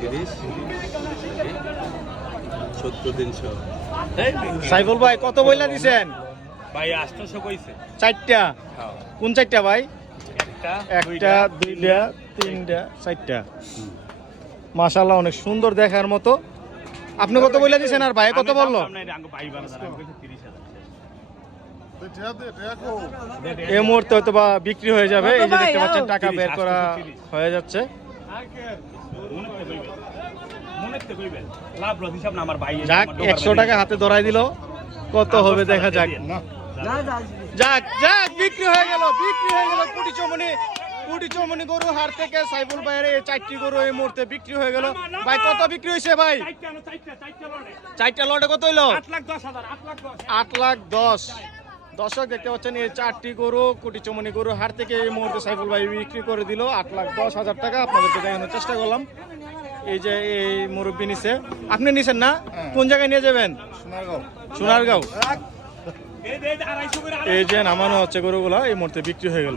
তিরিশ সত্তর তিনশো। সাইফুল ভাই কত বইলা দিছেন? ভাই আষ্টশো কইছে। চারটা? হ্যাঁ। কোন চারটা ভাই? একটা একটা দুইটা তিনটা চারটা। মাশাল্লাহ অনেক সুন্দর দেখার মতো। আপনি কত বইলা দিছেন আর ভাই? কত বলল? এই মুহূর্তে হয়তো বা বিক্রি হয়ে যাবে। এই যে দেখতে পাচ্ছেন টাকা বের করা হয়ে যাচ্ছে। যাক একশো টাকা হাতে ধরাই দিল। কত হবে দেখা যাক। যাক যাক বিক্রি হয়ে গেল বিক্রি হয়ে গেল কুটি চমনি কুটি চমনি গরু হার থেকে সাইফুল ভাইয়ের এই চারটি গরু এই মুহূর্তে বিক্রি হয়ে গেল। ভাই কত বিক্রি হয়েছে ভাই? চারটা লটে। কত হইল? আট লাখ দশ। আট লাখ দশ। দর্শক দেখতে পাচ্ছেন এই চারটি গরু কুটি চমনি গরু হার থেকে এই মুহূর্তে সাইফুল ভাই বিক্রি করে দিল আট লাখ দশ হাজার টাকা। আপনাদেরকে দেখানোর চেষ্টা করলাম। এই যে এই মুরব্বী নিছে। আপনি নিছেন না? কোন জায়গায় নিয়ে যাবেন? সোনারগাঁও। আড়াইশো এই যে নামানো হচ্ছে গরুগুলা এই মুহূর্তে বিক্রি হয়ে গেল।